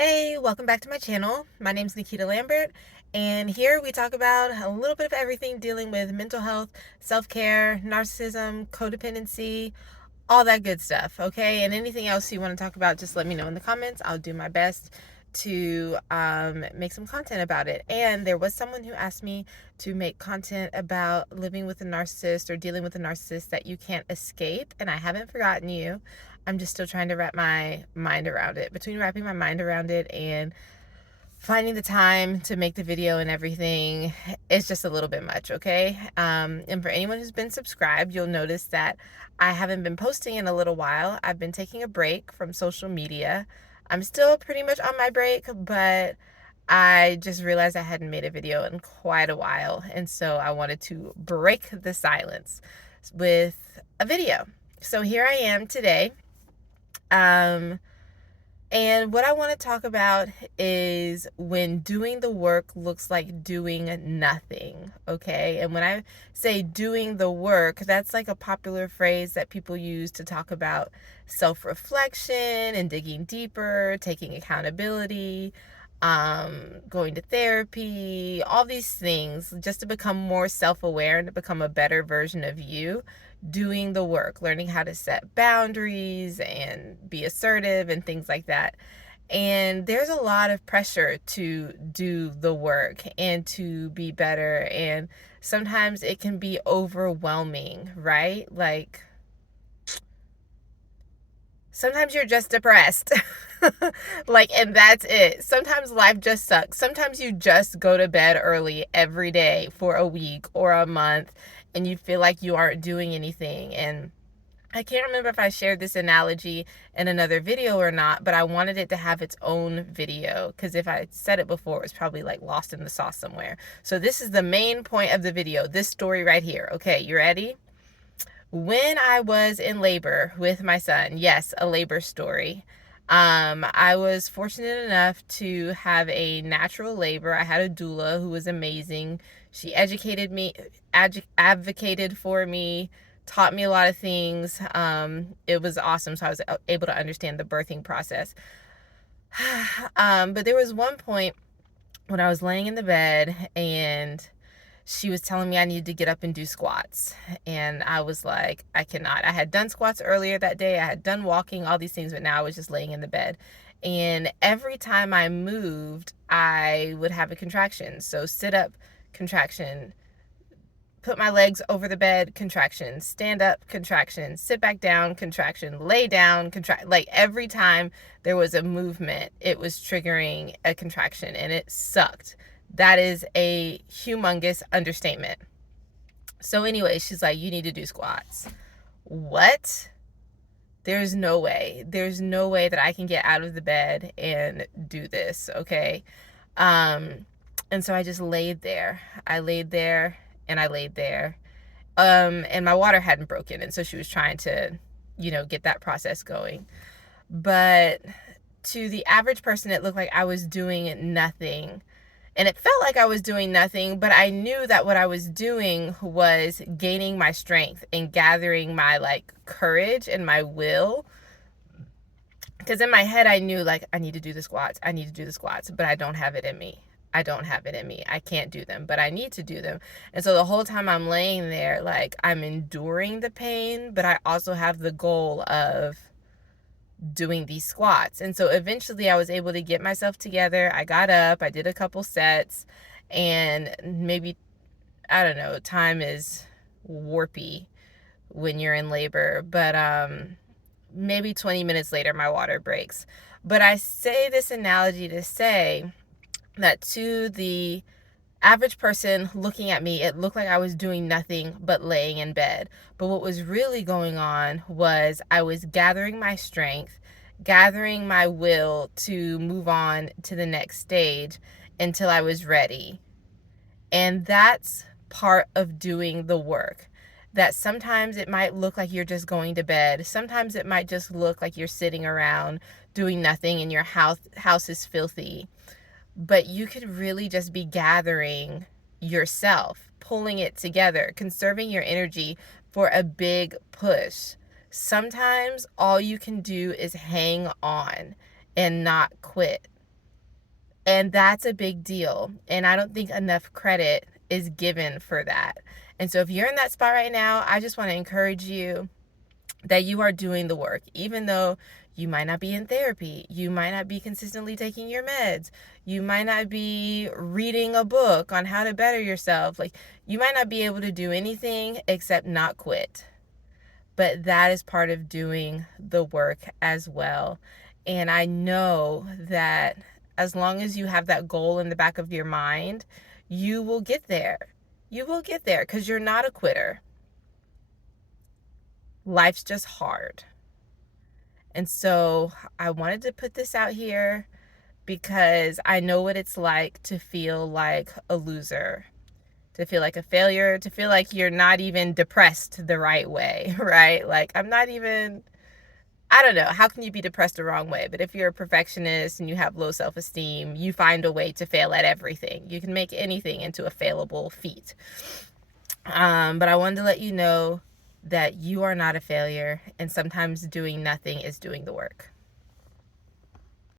Hey, welcome back to my channel. My name is Nikita Lambert, and here we talk about a little bit of everything dealing with mental health, self-care, narcissism, codependency, all that good stuff, okay? And anything else you want to talk about, just let me know in the comments. I'll do my best to make some content about it. And there was someone who asked me to make content about living with a narcissist or dealing with a narcissist that you can't escape, and I haven't forgotten you. I'm just still trying to wrap my mind around it. Between wrapping my mind around it and finding the time to make the video and everything, it's just a little bit much, okay? And for anyone who's been subscribed, you'll notice that I haven't been posting in a little while. I've been taking a break from social media. I'm still pretty much on my break, but I just realized I hadn't made a video in quite a while, and so I wanted to break the silence with a video. So here I am today. And what I want to talk about is when doing the work looks like doing nothing, okay? And when I say doing the work, that's like a popular phrase that people use to talk about self-reflection and digging deeper, taking accountability, going to therapy, all these things just to become more self-aware and to become a better version of you. Doing the work, learning how to set boundaries and be assertive and things like that. And there's a lot of pressure to do the work and to be better. And sometimes it can be overwhelming, right? Like sometimes you're just depressed. And that's it. Sometimes life just sucks. Sometimes you just go to bed early every day for a week or a month and you feel like you aren't doing anything. And I can't remember if I shared this analogy in another video or not, but I wanted it to have its own video because if I said it before, it was probably like lost in the sauce somewhere. So this is the main point of the video, this story right here. Okay, you ready? When I was in labor with my son, yes, a labor story. I was fortunate enough to have a natural labor. I had a doula who was amazing. She educated me, advocated for me, taught me a lot of things. It was awesome. So I was able to understand the birthing process. But there was one point when I was laying in the bed and she was telling me I needed to get up and do squats. And I was like, I cannot. I had done squats earlier that day. I had done walking, all these things, but now I was just laying in the bed. And every time I moved, I would have a contraction. So sit up, contraction, put my legs over the bed, contraction, stand up, contraction, sit back down, contraction, lay down, contract. Like every time there was a movement, it was triggering a contraction and it sucked. That is a humongous understatement. So anyway, she's like, you need to do squats. What? There's no way. There's no way that I can get out of the bed and do this, okay? And so I just laid there. I laid there and I laid there. And my water hadn't broken, and so she was trying to, get that process going. But to the average person, it looked like I was doing nothing. And it felt like I was doing nothing, but I knew that what I was doing was gaining my strength and gathering my courage and my will. Because in my head, I knew I need to do the squats. I need to do the squats, but I don't have it in me. I don't have it in me. I can't do them, but I need to do them. And so the whole time I'm laying there, I'm enduring the pain, but I also have the goal of doing these squats. And so eventually I was able to get myself together. I got up, I did a couple sets, and maybe, I don't know, time is warpy when you're in labor, but maybe 20 minutes later my water breaks. But I say this analogy to say that to the average person looking at me, it looked like I was doing nothing but laying in bed. But what was really going on was I was gathering my strength, gathering my will to move on to the next stage until I was ready. And that's part of doing the work. That sometimes it might look like you're just going to bed. Sometimes it might just look like you're sitting around doing nothing and your house is filthy. But you could really just be gathering yourself, pulling it together, conserving your energy for a big push. Sometimes all you can do is hang on and not quit. And that's a big deal. And I don't think enough credit is given for that. And so if you're in that spot right now, I just want to encourage you that you are doing the work, even though you might not be in therapy, you might not be consistently taking your meds, you might not be reading a book on how to better yourself. Like, you might not be able to do anything except not quit. But that is part of doing the work as well. And I know that as long as you have that goal in the back of your mind, you will get there. You will get there because you're not a quitter. Life's just hard. And so I wanted to put this out here because I know what it's like to feel like a loser, to feel like a failure, to feel like you're not even depressed the right way, right? Like, I'm not even, I don't know, how can you be depressed the wrong way? But if you're a perfectionist and you have low self-esteem, you find a way to fail at everything. You can make anything into a failable feat. But I wanted to let you know that you are not a failure, and sometimes doing nothing is doing the work.